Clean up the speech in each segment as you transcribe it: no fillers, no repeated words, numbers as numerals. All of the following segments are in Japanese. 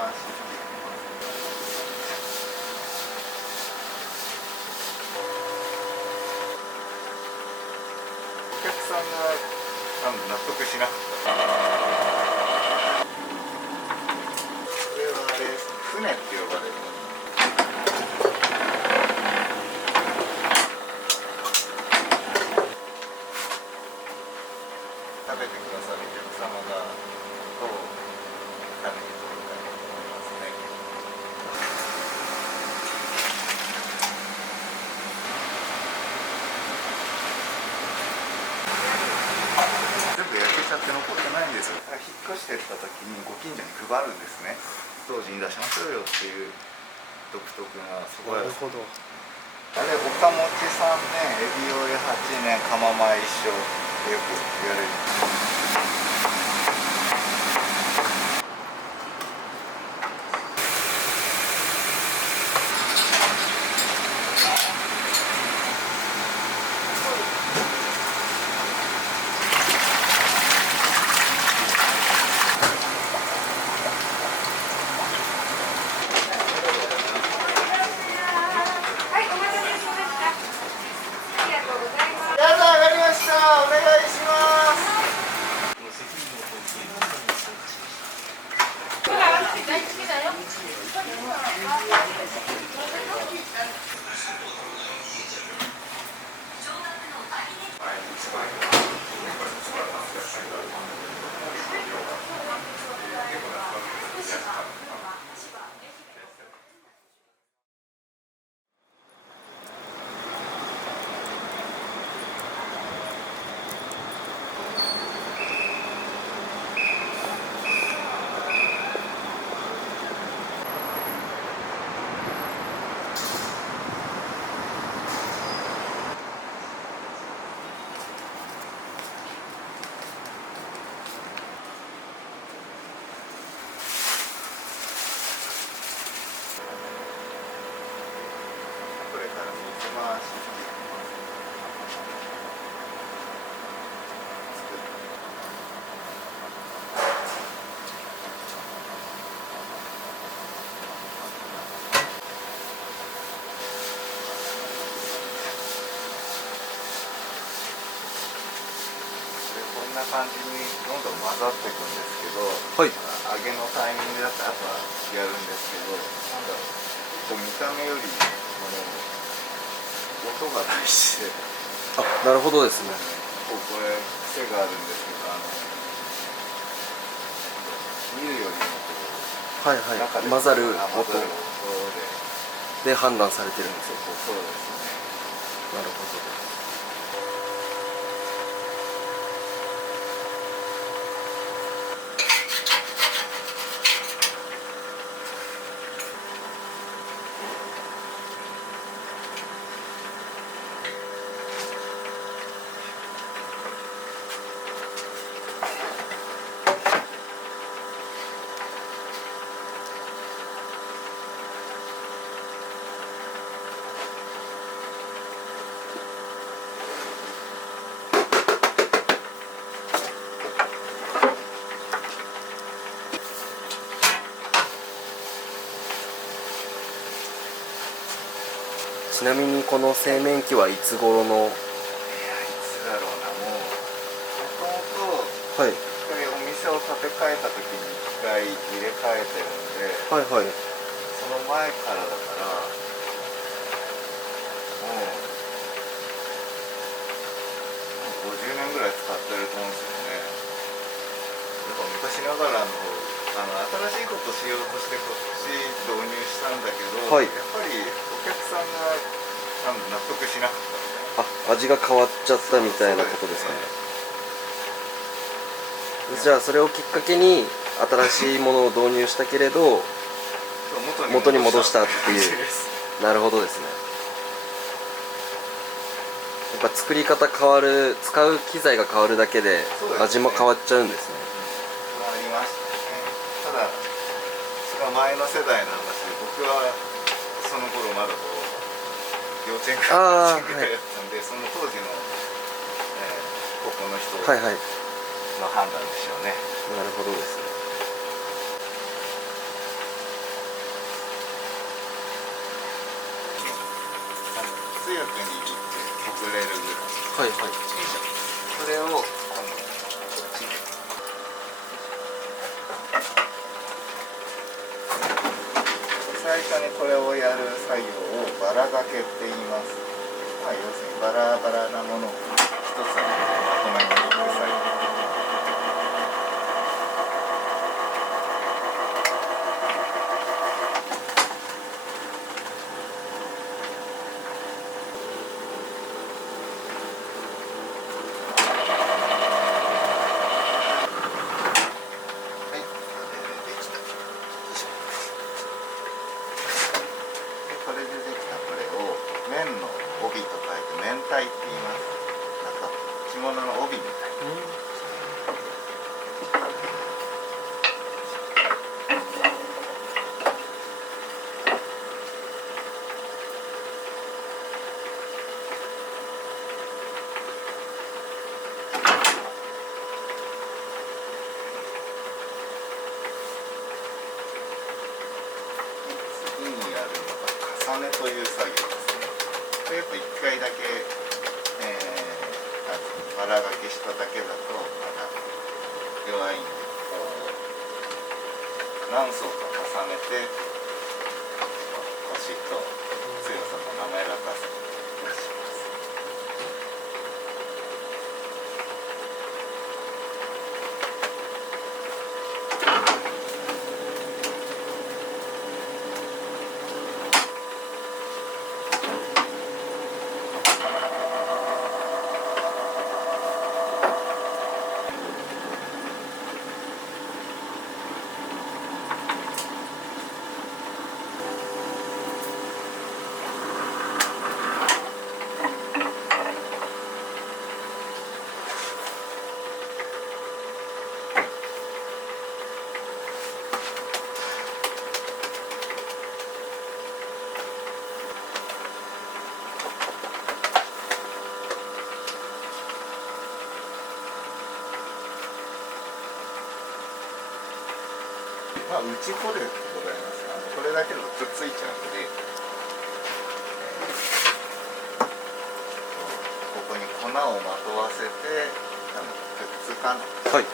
ます。お客さんが納得しなかった。これはあれ、船って呼ばれるもの。食べてくださるお客様がどう食べてくるかと思いますね。全部焼けちゃって残ってないんですよ。引っ越してった時にご近所に配るんですね。当時に出しましょうよっていう独特なそこ。なるほど。あれ、岡持3年、エビオイ8年、釜前一生ってよく言われるんです。こんな感じにどんどん混ざっていくんですけど、はい、揚げのタイミングだったらあとはやるんですけど、なんだろう、見た目より音が大事で。あ、なるほどですね。これ癖があるんですけど、見るよりもはいはい、混ざる音で判断されてるんですよ。そうですね。なるほどです。ちなみにこの製麺機はいつ頃の？いつだろうな、もともと一回お店を建て替えた時に機械入れ替えてるんで、はいはい、その前からだからもう50年ぐらい使ってると思うんですよね。やっぱ昔ながらの新しいことしようとしてこっち導入したんだけど、はい、やっぱりお客さんが納得しなかったみたいな。味が変わっちゃったみたいなことですかね。じゃあそれをきっかけに新しいものを導入したけれど元に戻したっていう。なるほどですね。やっぱ作り方変わる、使う機材が変わるだけで味も変わっちゃうんですね。ありましたね。ただそれは前の世代の話で、僕はその頃まだ幼稚園からやったんで、その当時の、ここの人の判断でしょうね。なるほどですね。く握ってほぐれるぐらい。はいはい。それをこっちに。最初にこれをやる作業をバラがけって言います。まあ、要するにバラバラなものを一つにまとめていく作業。これでできたこれを綿の帯と書いて綿帯って言います。なんか着物の帯みたいな。次にやるのが重ねという作業ですね。これやっぱ1回だけ、バラがけしただけだとまだ弱いんで、何層か重ねてコシと強さと滑らかさを出します。まあ、打ち粉でございます。これだけだとくっついちゃうので、ここに粉をまとわせてくっつかない。はい。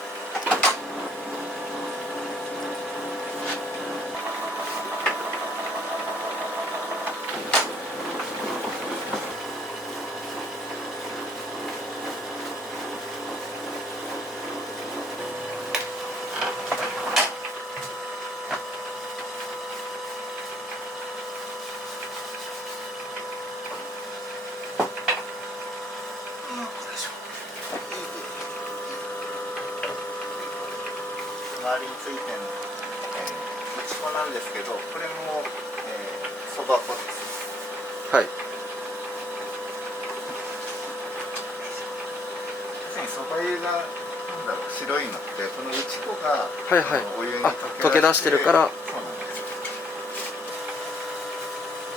周りについてる、打ち粉なんですけど、これもそば粉です。はい。要するにそば湯がなんだろう、白いのってこの打ち粉がはいはい。お湯にあ、溶け出してるから。そうなんですよ。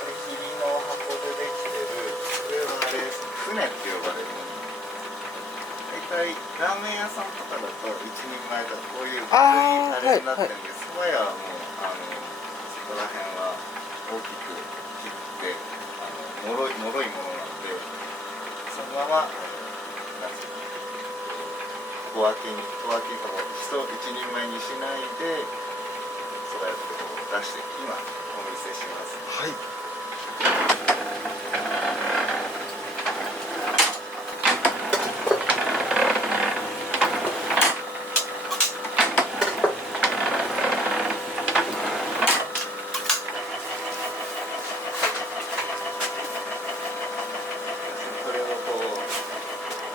これ霧の箱でできてる、これはあれですね、船って呼ばれるもの。大体ラーメン屋さんとかだと一人前だとこういう丸いタレになってるんで、そば屋はもうそこら辺は大きく切ってもろいものなんで、そのままなんていうの、小分けとか一人前にしないでそうやってこう出して今お見せします。はい。それをこう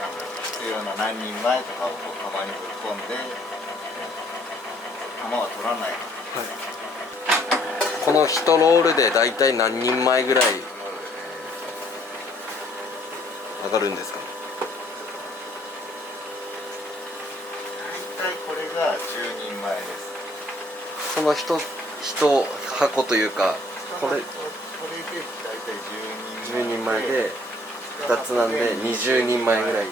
なんだろう、必要な何人前とかをこう釜にぶっ込んで、釜は取らない。この1ロールでだいたい何人前ぐらい上がるんですか？大体これが10人前です。その1箱というか、これこれで大体10人前で2つなんで20人前ぐらい。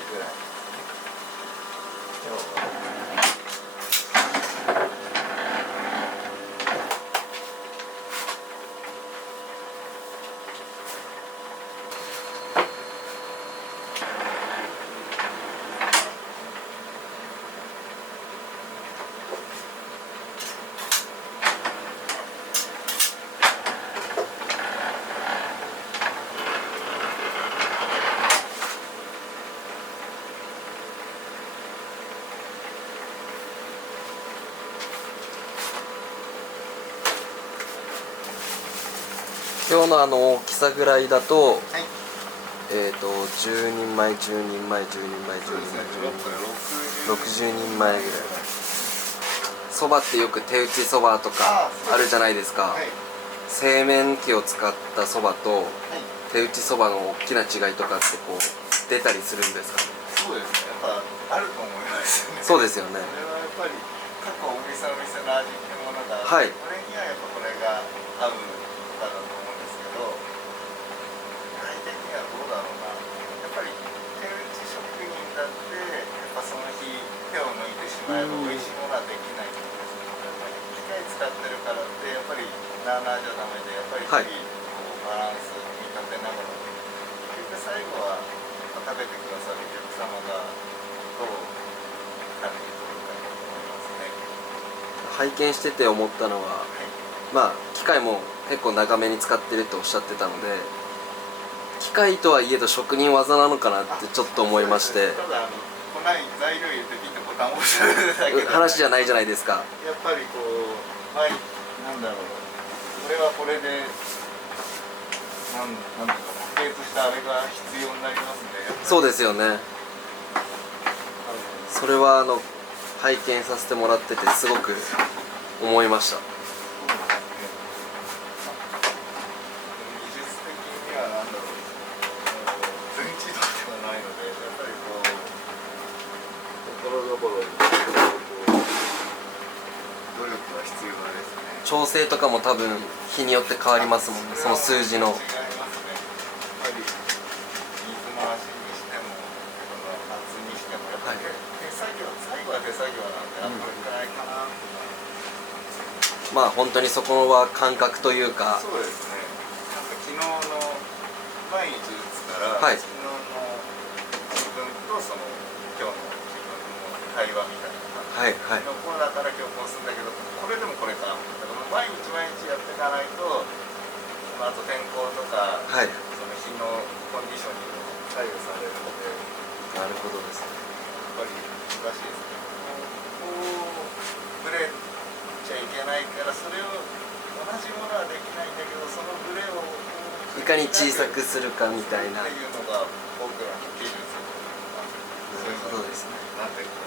今日の大きさぐらいだと、はい、10人前10人前10人前10人前60人前ぐらい。そばってよく手打ちそばとかあるじゃないですか。製麺機を使ったそばと手打ちそばの大きな違いとかってこう出たりするんですかね。そうですね、やっぱあると思いますね。そうですよね。これはやっぱり各お店の味ってものが、はい、これにはやっぱこれが合うとかだと思うんですけど、具体的にはどうだろうな。やっぱり手打ち職人だってやっぱその日手を抜いてしまえば美味しいものはできないんですけど、やっぱり機械使ってるからってやっぱりなあなあじゃダメで、やっぱり日々こうバランス見立てながら、結局最後は食べてくださるお客様がどう感じ取るかと思いますね。拝見してて思ったのは、まあ機械も結構長めに使ってるとおっしゃってたので、機械とはいえど職人技なのかなってちょっと思いまして。ただこない材料入れてピッとボタン押してるだけ話じゃないじゃないですか。やっぱりこうなんだろう、これはこれでなんだろう、固定としたあれが必要になりますね。そうですよね。それは拝見させてもらっててすごく思いました。技術的にはなんだろう、全自動ではないので、やっぱりこうところどころに努力が必要ですね。調整とかも多分日によって変わりますもんね、その数字の。違いますね。やっぱり水回しにしても圧にしてもやっぱり手作業、最後は手作業なんで、これくらいかなとか。まあ本当にそこは感覚というか。そうですね。なんか昨日の毎日打つから、はい、昨日の自分とその今日の自分の会話みたいな感じ。はいはい、昨日こうだから今日こうするんだけど、これでもこれか。だから毎日毎日やっていかないと、その後天候とか、はい、その日のコンディションにも左右されるので。なるほどですね。やっぱり難しいですね。こうブレちゃいけないから、それを同じものはできないんだけど、そのブレをいかに小さくするかみたいな。っていうのが僕らの技術というか、そういうことですね。なってくる。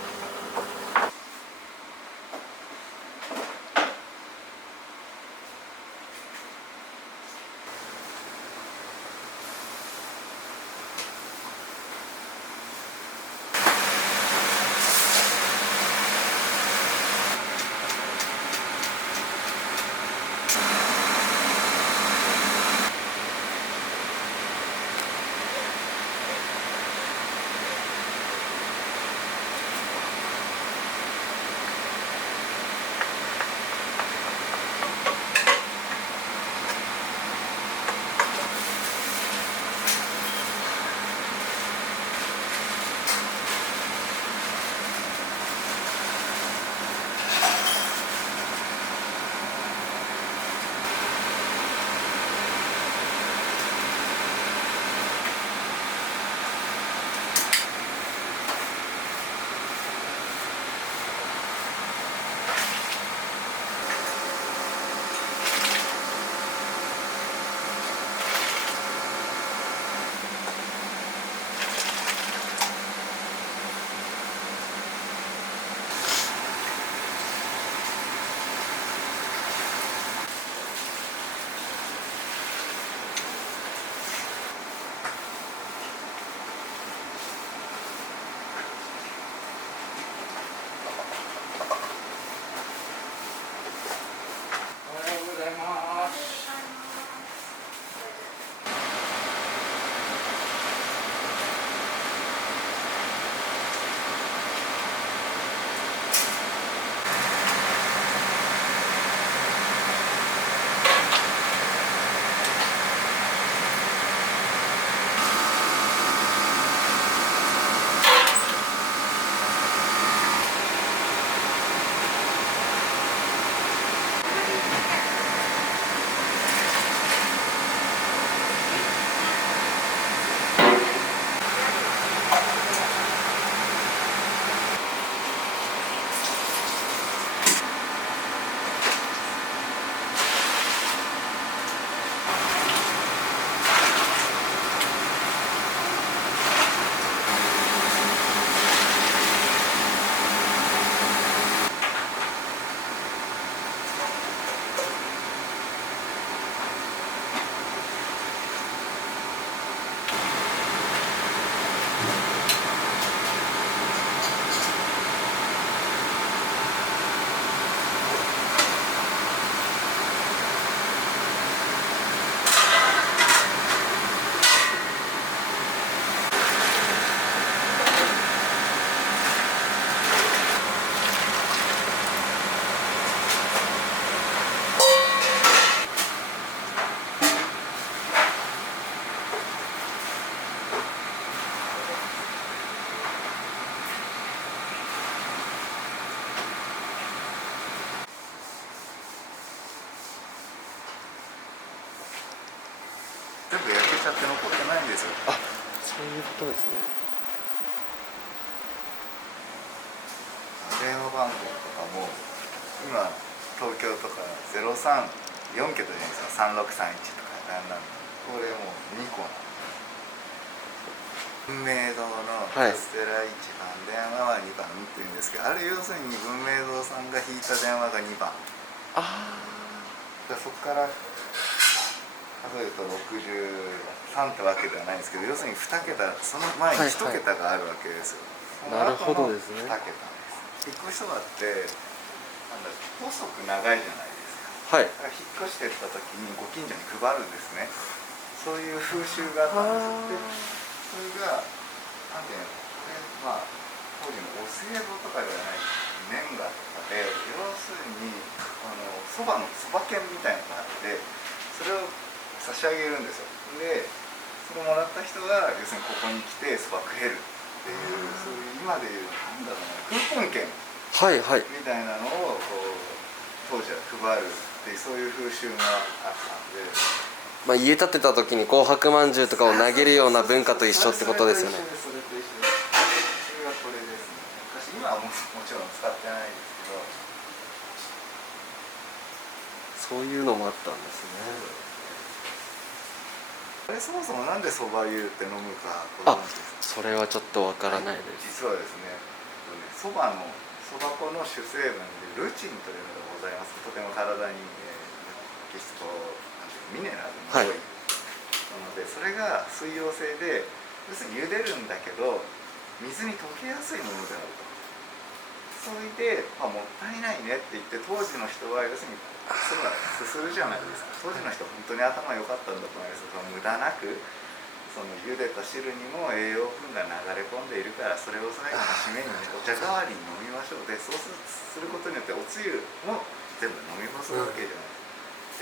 ちゃって残ってないんですよ。あ、そういうことですね。電話番号とかも今東京とか03、4桁じゃないですか。3631とかなんなんだ。これもう2個なの。文明堂のカステラ1番、電話は2番って言うんですけど、あれ要するに文明堂さんが引いた電話が2番。あそこから数えると63ってわけではないんですけど、要するに2桁、その前に1桁があるわけですよ。なるほどですね。2桁です。引っ越しそばってなんだろう、細く長いじゃないですあ、か。はい。だから引っ越してった時にご近所に配るんですね。そういう風習があったんですよ。でそれがなんていうの、これまあ当時のお歳暮とかではない年賀とかで、要するにそばのそば券みたいなのがあって、それを差し上げるんですよ。でそれもらった人が要するにここに来てそば食えるっていう、そういう今でいうなんだろうな、クーポン券はいはい。みたいなのをこう当時は配るっていう、そういう風習があったんで、まあ、家建てた時に紅白まんじゅうとかを投げるような文化と一緒ってことですよね。それと一緒です。それがこれですね。昔今はもちろん使ってないですけど、そういうのもあったんですね。あれそもそもなんでそば湯って飲むかごあ、存知ですか？それはちょっとわからないです。実はですね、そば粉の主成分でルチンというのがございます。とても体に物質とミネラルも多い、なのでそれが水溶性で、要するに茹でるんだけど水に溶けやすいものであると。それで、もったいないねって言って、当時の人は要するにそばすするじゃないですか。当時の人は本当に頭良かったんだと思います。無駄なくその茹でた汁にも栄養分が流れ込んでいるから、それを最後の締めにお茶代わりに飲みましょう。でそうすることによっておつゆも全部飲み干すわけじゃない。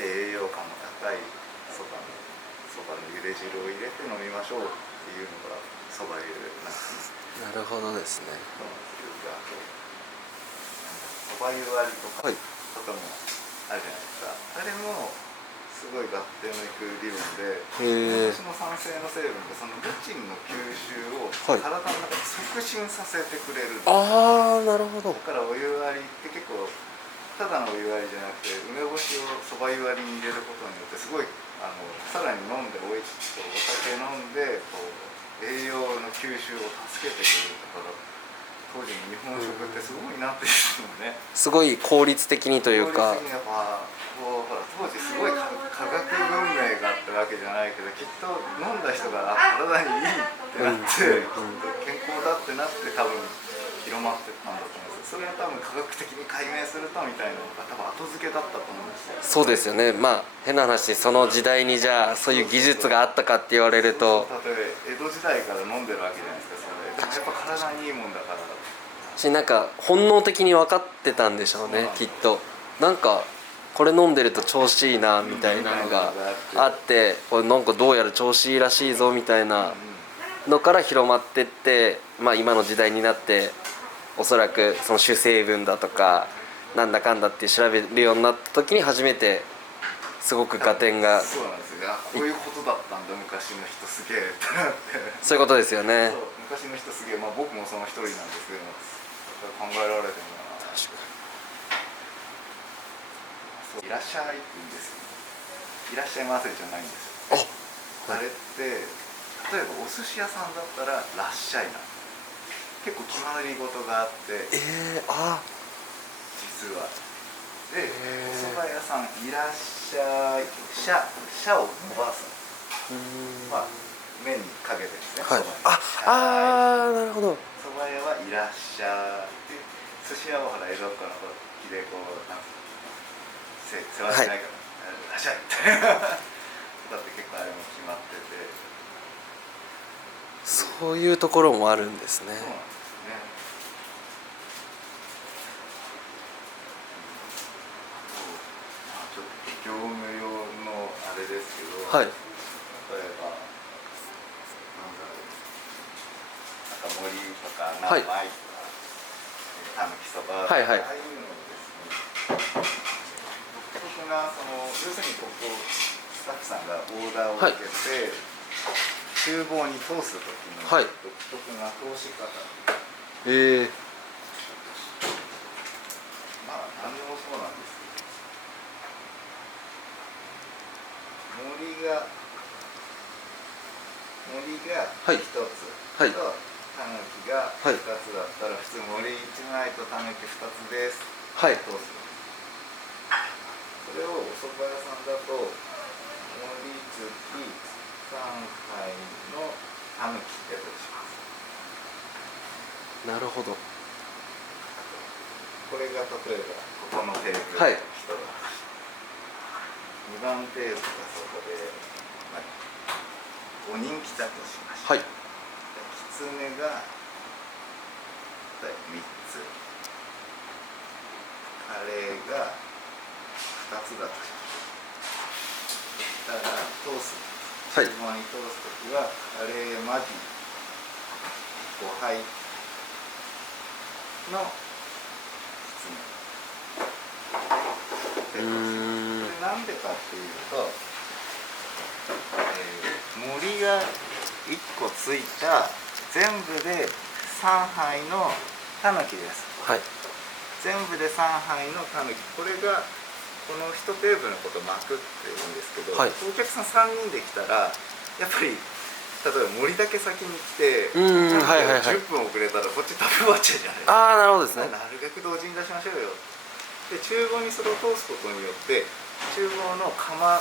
で栄養価も高いそばの茹で汁を入れて飲みましょうっていうのがそば湯なんですね。なるほどですね。そうなんですよ。あとそば湯割りとか、はい。とかもあるじゃないですか。あれもすごい合点のいく理論で、へえ。私の酸性の成分でそのルチンの吸収をはい体の中で促進させてくれる。ああ、なるほど。だからお湯割りって結構ただのお湯割りじゃなくて、梅干しをそば湯割りに入れることによってすごいさらに飲んでお酒飲んでこう栄養の吸収を助けてくれるから、当時の日本食ってすごいなっていうのね。すごい効率的にというか。効率的にやっぱほら当時すごい科学文明があったわけじゃないけど、きっと飲んだ人が体にいいってなって、健康だってなって多分広まってたんだと思うんですよ。それが多分科学的に解明するとみたいなのが多分後付けだったと思うんですよ。そうですよね。まあ変な話、その時代にじゃあそういう技術があったかって言われると、例えば江戸時代から飲んでるわけじゃないですか。それでもやっぱ体にいいもんだから。なんか本能的に分かってたんでしょうね、きっと。なんかこれ飲んでると調子いいなみたいなのがあって、これなんかどうやら調子いいらしいぞみたいなのから広まってって、まあ今の時代になっておそらくその主成分だとかなんだかんだって調べるようになった時に初めてすごく合点が。そうなんですよ。こういうことだったんだ昔の人すげえってなって。そういうことですよね。そう昔の人すげえ、僕もその一人なんですけど、考えられてるな。確かそういらっしゃいって言うんですよ。いらっしゃいませじゃないんですよ。あれって例えばお寿司屋さんだったららっしゃいな。結構決まり事があって、あ実はでお蕎麦屋さんいらっしゃい、シャを伸ばす。麺にかけてですね。はい。ああ、なるほど。蕎麦屋はいらっしゃい。寿司屋はほら江戸っ子の気でこうなんか世話しないから、いらっしゃいってだって結構あれも決まってて、そういうところもあるんですね。そうなんですね。ちょっと業務用のあれですけど、はい。例えばなんだろう、なんか森とかはい名前とかたぬきそばとか、はいはいああいうのをですね、独特な要するにここスタッフさんがオーダーを受けて、厨房に通す時のはい独特な通し方、まあ何でもそうなんですけど、森がはい一つはいとたぬきがはい二つだったら、普通森一枚とたぬき二つですはい通す。それをお蕎麦屋さんだと森月三杯のたぬきって通します。なるほど。これが例えばここのテーブルのはい人が、2番テーブルがそこで、まあ、5人来たとしましょう。はいキツネが3つ、カレーが2つだとしましょう。だから通す、はい厨房に通すときはカレーマジ5杯のきつね。これなんでかっていうと、森が1個ついた全部で3杯のたぬきです。はい全部で3杯のたぬき、これがこの1テーブルのことを巻くっていうんですけど、はいお客さん3人で来たらやっぱり例えば森だけ先に来てはいはいはい10分遅れたらこっち食べ終わっちゃうじゃないですか。ああなるほどですね。なるべく同時に出しましょうよ。で厨房にそれを通すことによって厨房の釜場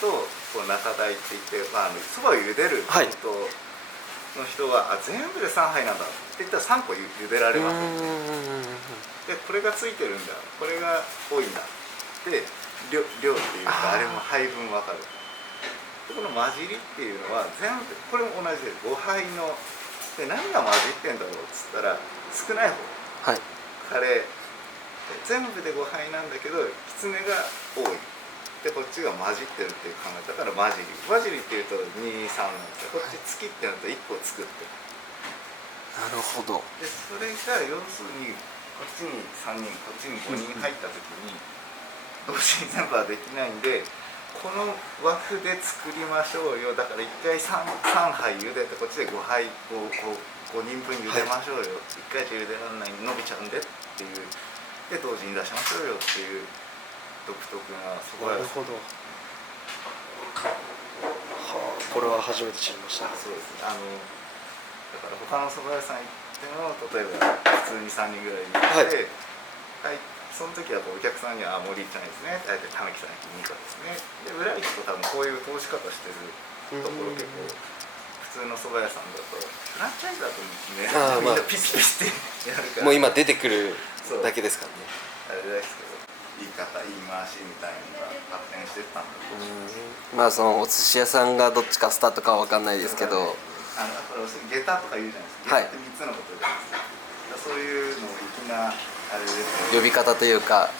とこう中台っていって、そばを茹でるはい人の人は、全部で3杯なんだって言ったら3個茹でられますよね。でこれがついてるんだ、これが多いんだで量っていうかあれも配分分かる。でこの混じりっていうのは全部これも同じで5杯ので、何が混じってんだろうっつったら少ない方、はいカレー全部で5杯なんだけどきつねが多いで、こっちが混じってるっていう考えだから混じりっていうと2、3なんですよ。こっち月ってなると1個作ってる。なるほど。でそれが要するにこっちに3人こっちに5人入った時に同時に全部はできないんで、この枠で作りましょうよ。だから1回 3杯茹でてこっちで5杯5人分茹でましょうよ、1回じゃ茹でられない伸びちゃうんでっていうで同時に出しましょうよっていう独特なそこなるほど。はあ、これは初めて知りました。そうです。だから他の蕎麦屋さん行っても例えば普通に3人ぐらいにいて、はい、その時はお客さんには森ちゃんですね、あえてたぬきさんに2個ですね。で裏行くと多分こういう通し方してるところ結構普通の蕎麦屋さんだとフランチャイズだとね、みんなピスピスってやるから、もう今出てくるだけですからね。あれですけど、言い方言い回しみたいなのが発展してったんだと思う。まあそのお寿司屋さんがどっちかスタートかは分かんないですけど、これ下駄とか言うじゃないですか。下駄って3つのことじゃないですか。そういうのを粋なあれですね。呼び方というか。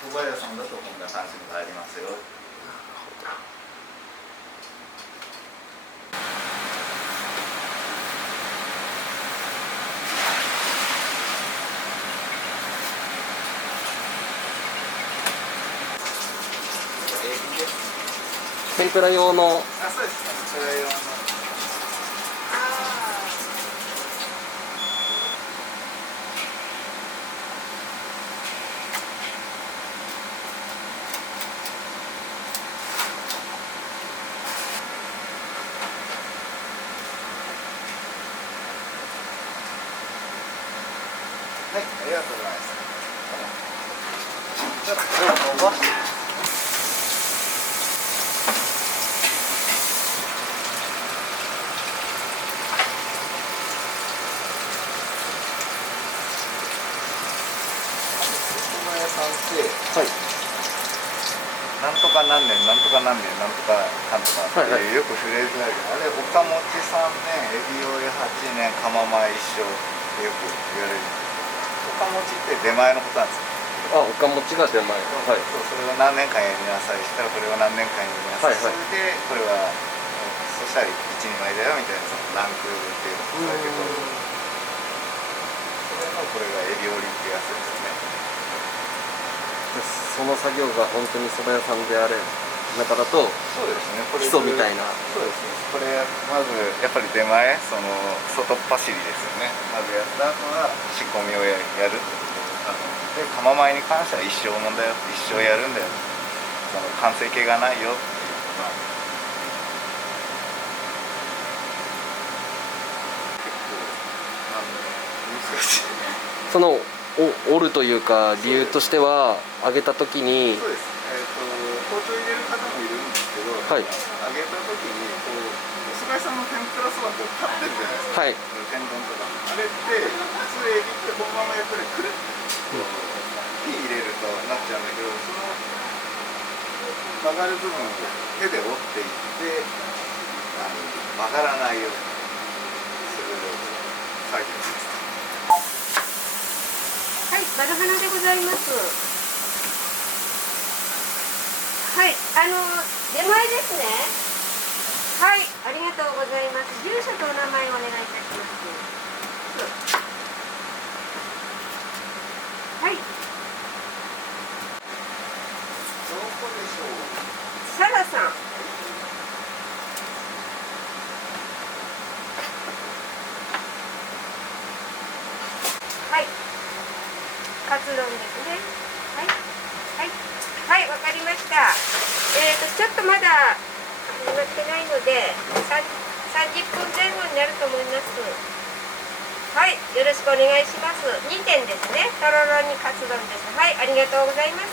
蕎麦屋さんだとこんな感じのがありますよ。天ぷら用の。そうです。天ぷら用の。はい、ありがとうございます。ちょっと伸ばして。はい、なんとか何年なんとか何年なんとかなんとかっていう、よくフレーズがあるけど、あれ岡持ち3年エビオイ8年釜前一生ってよく言われる。岡持ちって出前のことなんですよ。あ、岡持ちが出前。はい。そう、それを何年間やりなさいしたらこれを何年間やりなさい、それでこれはそしたら一人前だよみたいな、そのランクっていうのだけど、それのこれがエビオリってやつですよね。その作業が本当に蕎麦屋さんであれ中だとそうですね、これ基礎みたいな。そうですね、これまずやっぱり出前、その外っ走りですよね。まずやった後は仕込みをやる。で窯前に関しては一生もんだよ、一生やるんだよ、その完成形がないよっていう、結構難しい。その折るというか理由としては揚げた時に、そうです、包丁入れる方もいるんですけど、はい、揚げた時にこうお菅井さんの天ぷらそばって立ってるじゃないですか、はい、天丼とかあれって普通エビってこのままやっぱりくるっと火入れるとなっちゃうんだけど、その曲がる部分を手で折っていって曲がらないようにする作業です。はい、丸花でございます。はい、出前ですね。はい、ありがとうございます。住所とお名前をお願いいたします。はい。どこでしょう。サラさん。はい。カツ丼ですね。はい。はい。はい、わかりました。ちょっとまだ始まってないので、30分前後になると思います。はい、よろしくお願いします。2点ですね。とろろにカツ丼です。はい、ありがとうございます。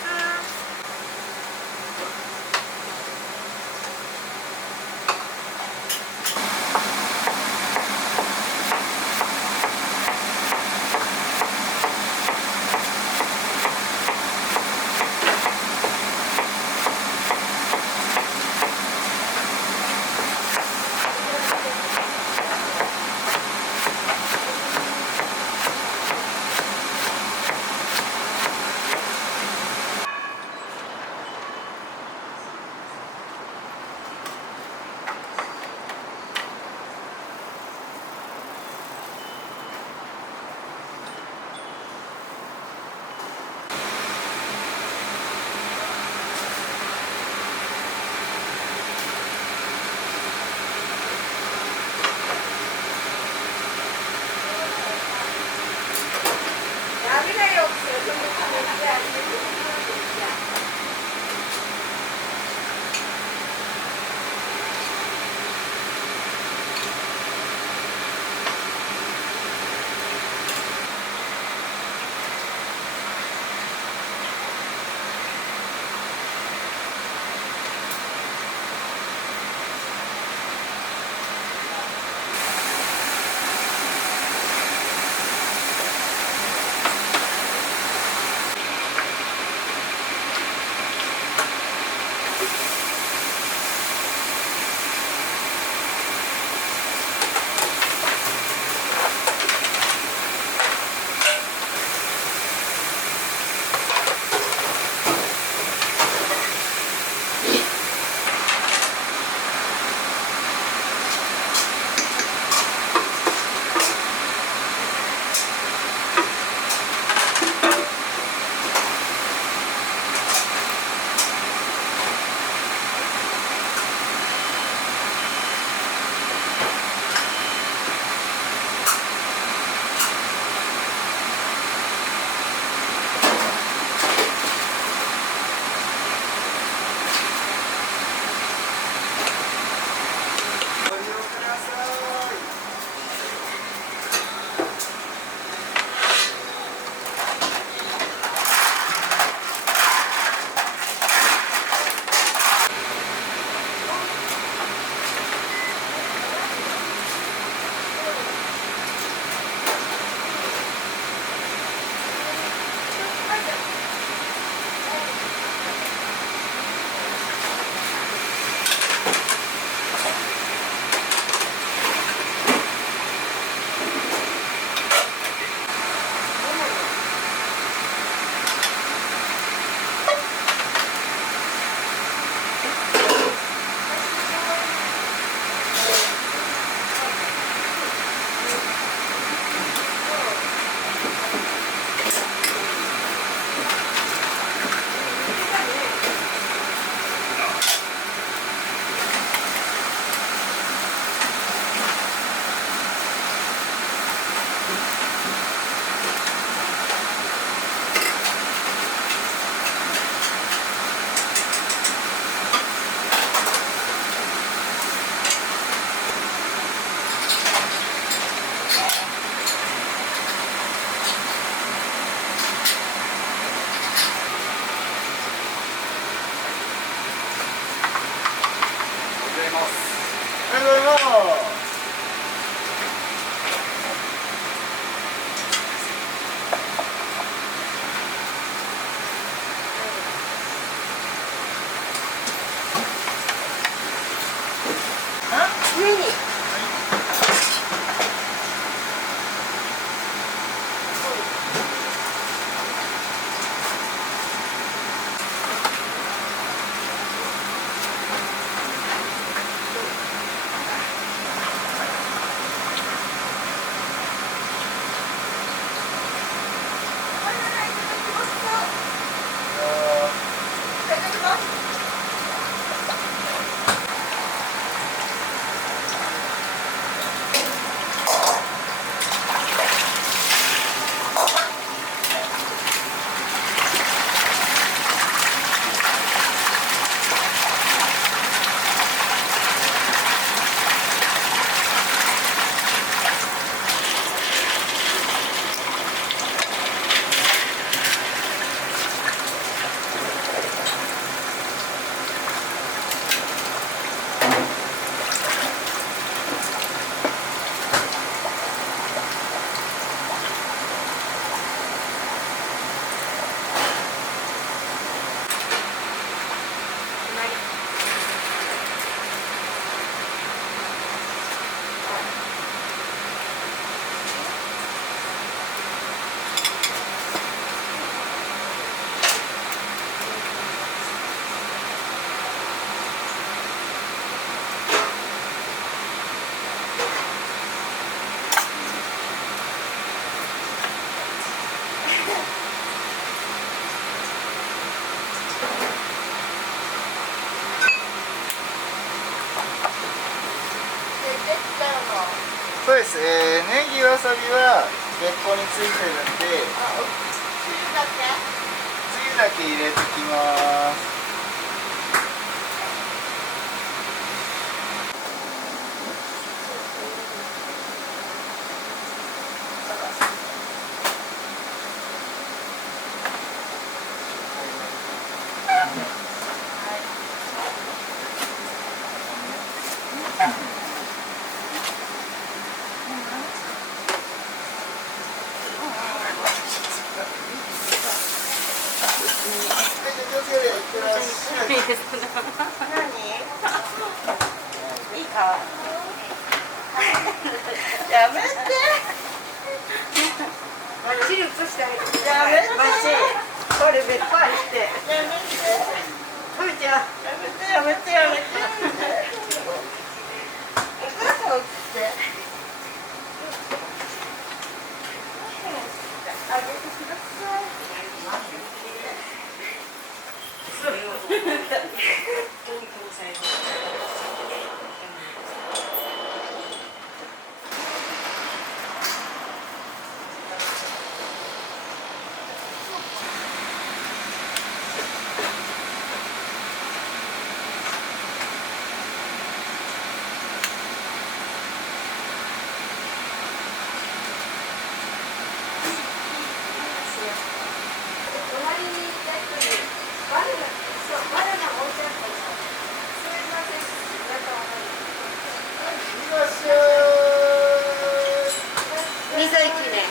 りがとうございます。上に。そうです、ネギわさびは別個についてるんで、つゆだけ入れてきます。いいか。やめて。シルクしてあげて。やめて。これ別個にして。やめて。ふみちゃん。やめてやめてやめて。お母さんをつって。あげてください。隣にいた人にバナナ、そう、バナナ置いてあったの。すみません、だと思いらっしゃう。みそ一年。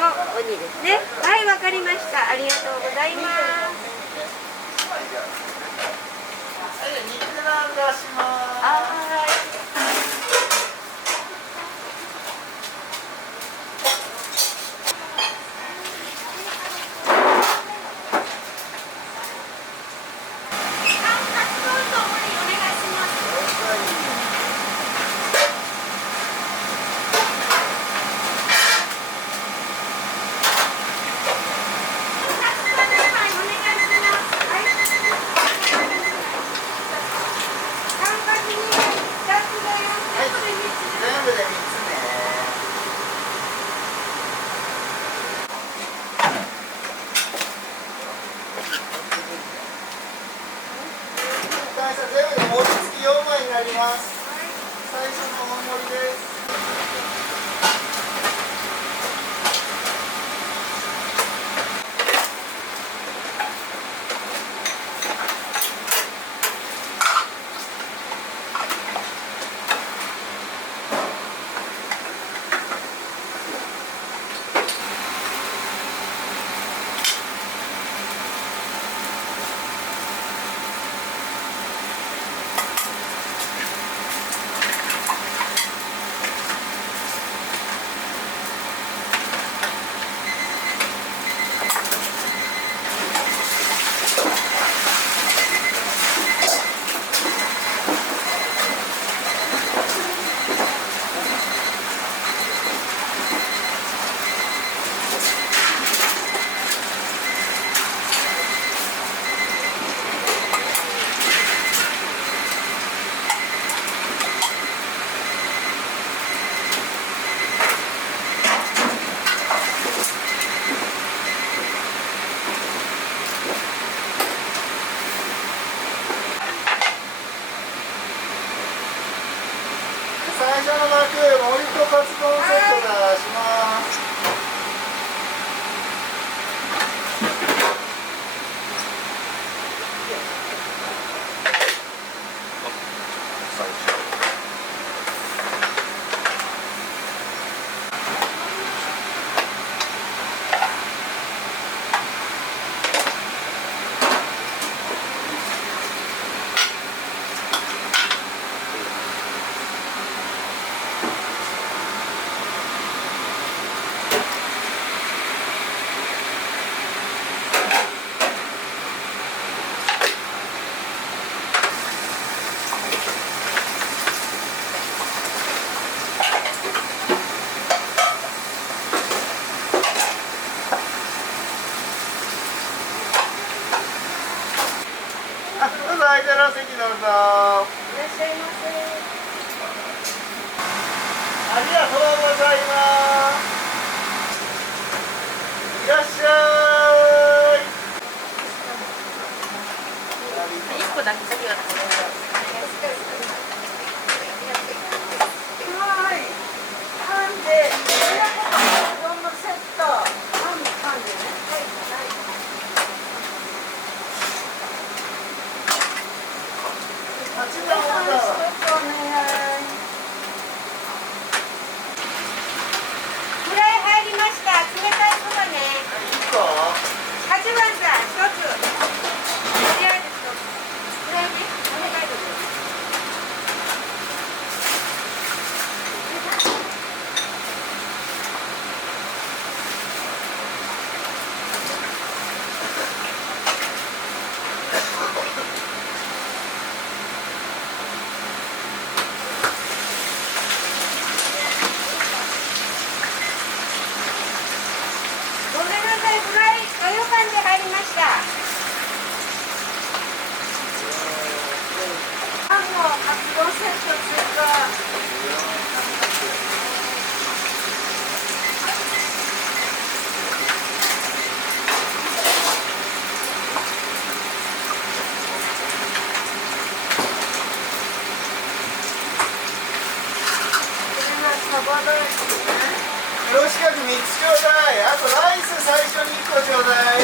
の鬼ですね。はい、わかりました。ありがとうございます。肉なん出します。はい。全部で3つね。大佐全部で餅つき4枚になります。最初の大盛りです。最初の幕、森とカツ丼セット出します。どうぞ空いてるお席どうぞ。いらっしゃいませ。ありがとうございます。いらっしゃい。1個だけ先は。はい。パンでどんどんセット。パンでね。8番オーダー。一つお願い。フライ入りました。冷たいそばね。1個。 8番さん、1つ。とりあえず1つ。フライね。お願いです。ごめんなさい、フライマヨパンで入りました。パンのカツ丼セット追加。サバだ。黒四角3つちょうだい。あとライス最初に1個ちょうだい。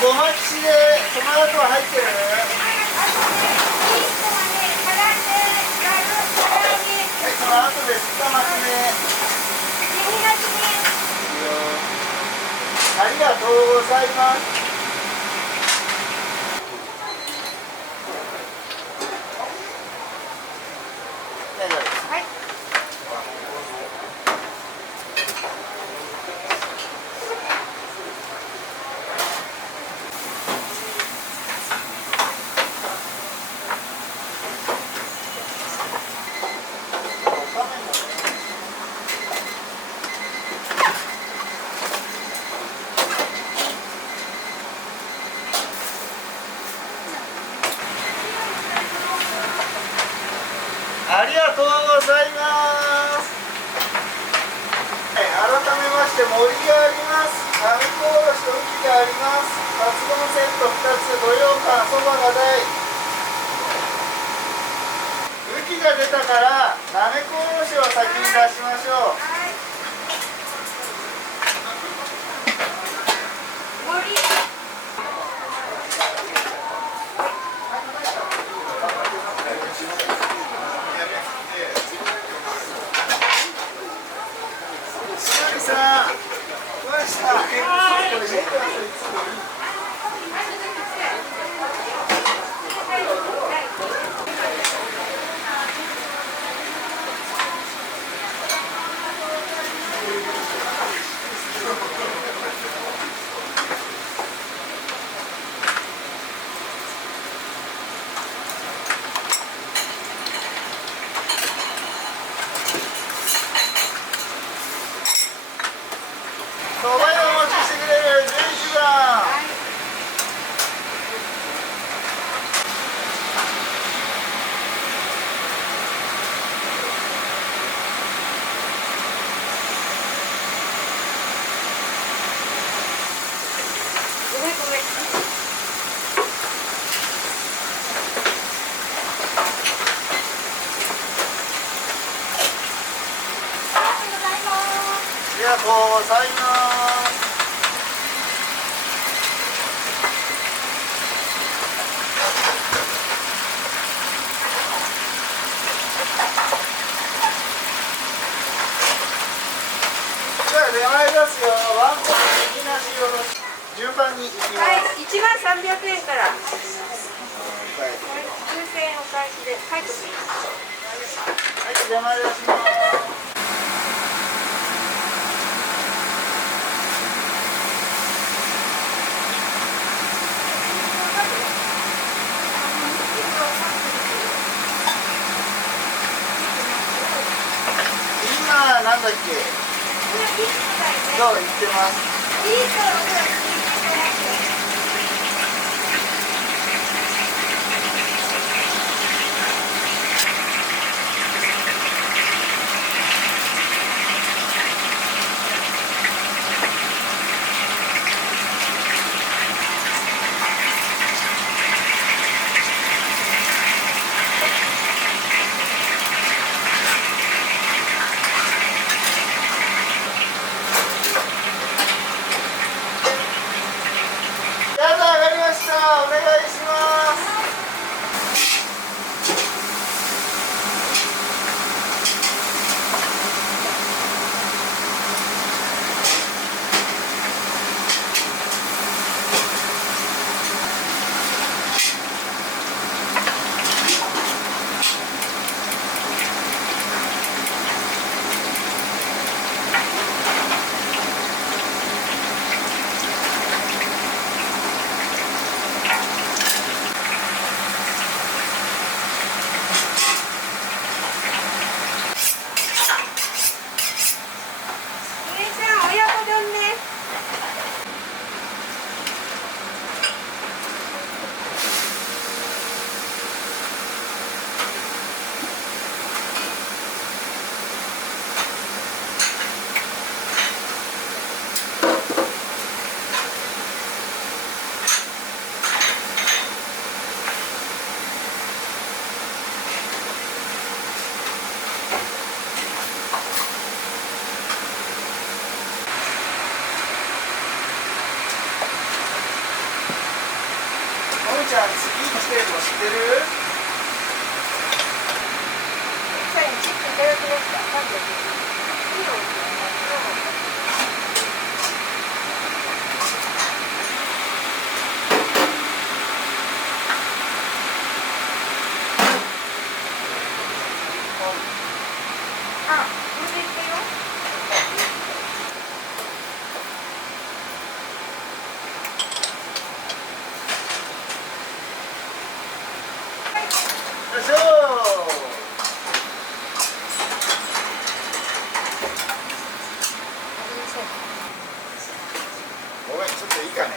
ごまきしでその後は入ってる。はい、その後です。2マス目。ありがとうございます。はい。ありがとうございます。改めまして森があります。なめこおろしと浮きがあります。カツ丼セット2つ、土曜館そばが大。浮きが出たからなめこおろしを先に出しましょう。とうございます。じゃあ出前ですよ。ワンコイン右なしよろしく。順番に行きます。はい、1300円から。はい9000円お返しで、はい、こっち。はい、出前出します。今なんだっけ？そう言ってます。やだ、上がりました。お願いします。姉ちゃん、親子丼ね。のりちゃん、次来てるの知ってる？さらにチップいただきました。300円。あ、これでいってよ。よいしょ。ごめん、ちょっといいかね。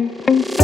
はい